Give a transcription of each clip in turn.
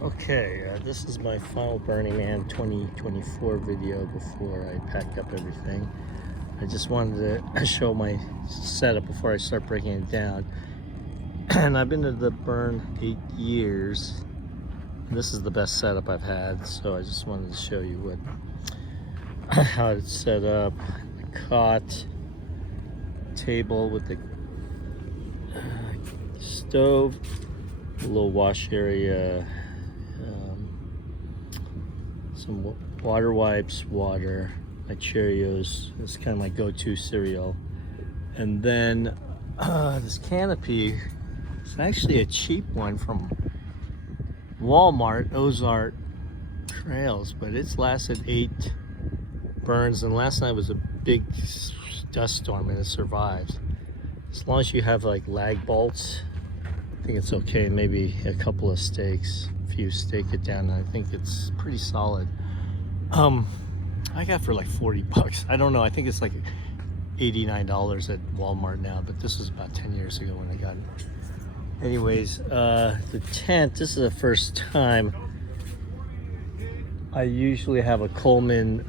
Okay, this is my final Burning Man 2024 video before I pack up everything. I just wanted to show my setup before I start breaking it down. And I've been to the Burn 8 years. This is the best setup I've had, so I just wanted to show you how it's set up. The cot, table with the stove, a little wash area, some water wipes, water, my Cheerios. It's kind of my go-to cereal. And then this canopy, it's actually a cheap one from Walmart, Ozark Trails, but it's lasted 8 burns, and last night was a big dust storm and it survived. As long as you have like lag bolts, I think it's okay. Maybe a couple of stakes. If you stake it down, I think it's pretty solid. I got for like 40 bucks. I don't know. I think it's like $89 at Walmart now, but this was about 10 years ago when I got it. Anyways, the tent, this is the first time. I usually have a Coleman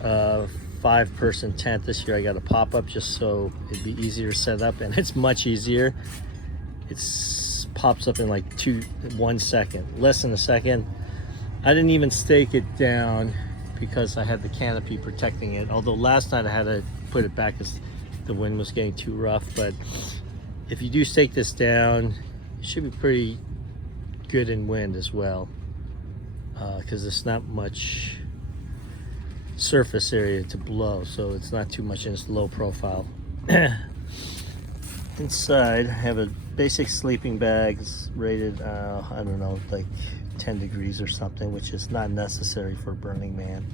5-person tent. This year I got a pop-up just so it'd be easier to set up, and it's much easier. It pops up in like 1 second, less than a second. I didn't even stake it down because I had the canopy protecting it, although last night I had to put it back because the wind was getting too rough. But if you do stake this down, it should be pretty good in wind as well, because there's not much surface area to blow, so it's not too much, and it's low profile. Inside I have a basic sleeping bag. It's rated I don't know, like 10 degrees or something, which is not necessary for Burning Man.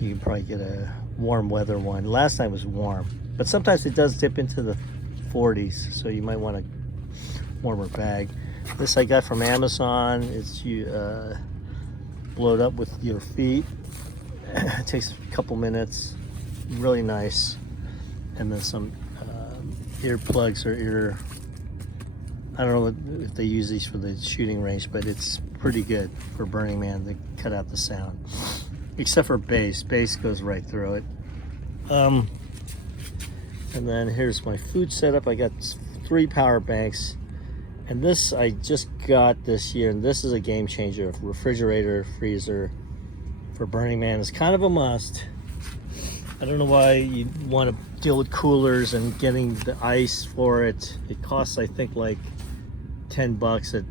You can probably get a warm weather one. Last night was warm, but sometimes it does dip into the 40s, so you might want a warmer bag. This I got from Amazon. It's you blow it up with your feet. It takes a couple minutes. Really nice. And then some earplugs or I don't know if they use these for the shooting range, but it's pretty good for Burning Man to cut out the sound. Except for bass. Bass goes right through it. And then here's my food setup. I got 3 power banks. And this I just got this year, and this is a game changer. Refrigerator, freezer for Burning Man is kind of a must. I don't know why you want to deal with coolers and getting the ice for it. It costs, I think, like 10 bucks at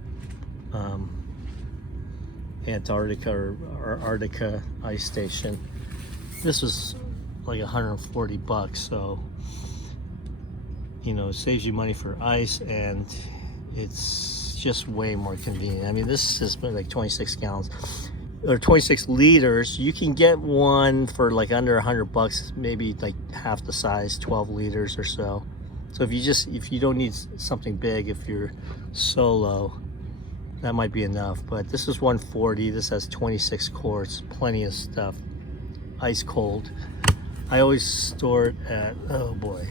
Antarctica or Arctica ice station. This was like 140 bucks, so you know, it saves you money for ice, and it's just way more convenient. I mean, this is like 26 gallons or 26 liters. You can get one for like under 100 bucks, maybe like half the size, 12 liters or so. So if you don't need something big, if you're solo, that might be enough. But this is 140. This has 26 quarts, plenty of stuff, ice cold. I always store it at, oh boy,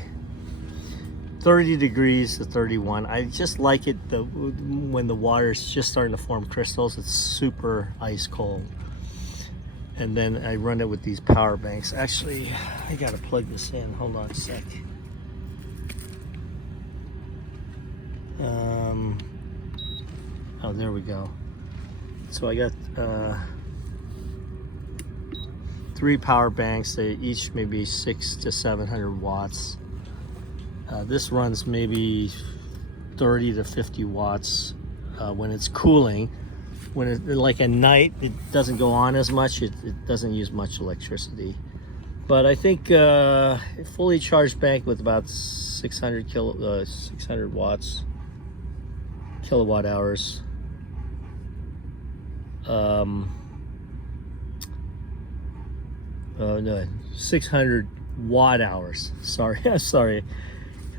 30 degrees to 31. I just like it when the water is just starting to form crystals. It's super ice cold. And then I run it with these power banks. Actually, I gotta plug this in. Hold on a sec. Oh, there we go. So I got 3 power banks. They each maybe 600 to 700 watts. This runs maybe 30 to 50 watts when it's cooling. When it, like at night, it doesn't go on as much. It doesn't use much electricity. But I think a fully charged bank with about 600 watts, kilowatt hours. No, 600 watt hours. Sorry, sorry.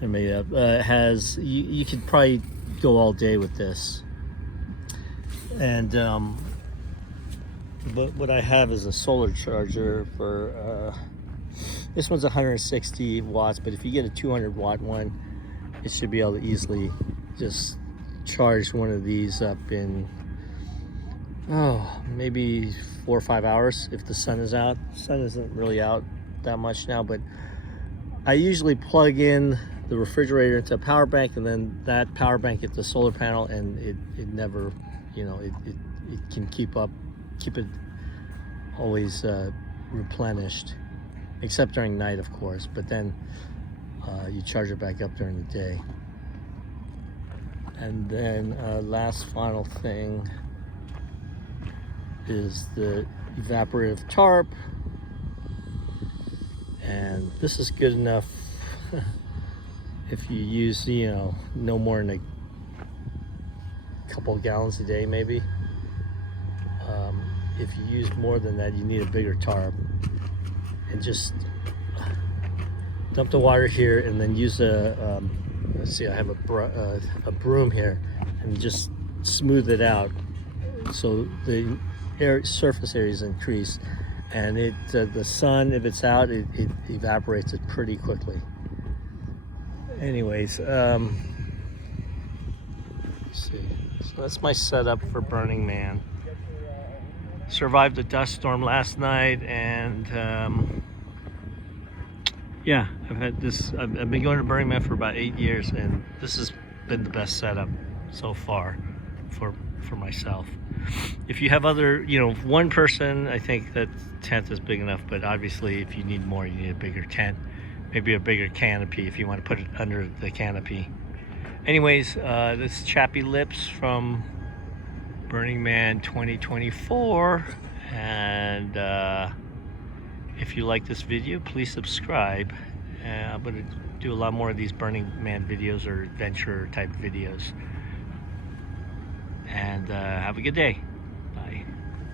I made it up. Has you could probably go all day with this. And but what I have is a solar charger for this one's 160 watts, but if you get a 200 watt one, it should be able to easily just charge one of these up in maybe 4 or 5 hours if the sun is out. The sun isn't really out that much now, but I usually plug in the refrigerator into a power bank, and then that power bank at the solar panel, and it never, it can keep it always replenished, except during night, of course, but then you charge it back up during the day. And then last final thing is the evaporative tarp, and this is good enough if you use no more than a couple gallons a day, maybe. If you use more than that, you need a bigger tarp, and just dump the water here, and then use let's see, I have a broom here, and just smooth it out so the surface area is increased, and the sun, if it's out, it evaporates it pretty quickly. Anyways, let's see. So that's my setup for Burning Man. Survived a dust storm last night, and yeah, I've been going to Burning Man for about 8 years, and this has been the best setup so far for myself. If you have other, one person, I think that tent is big enough, but obviously if you need more, you need a bigger tent, maybe a bigger canopy if you want to put it under the canopy. Anyways, this is Chappy Lips from Burning Man 2024, and if you like this video, please subscribe. I'm going to do a lot more of these Burning Man videos or adventure type videos. And have a good day.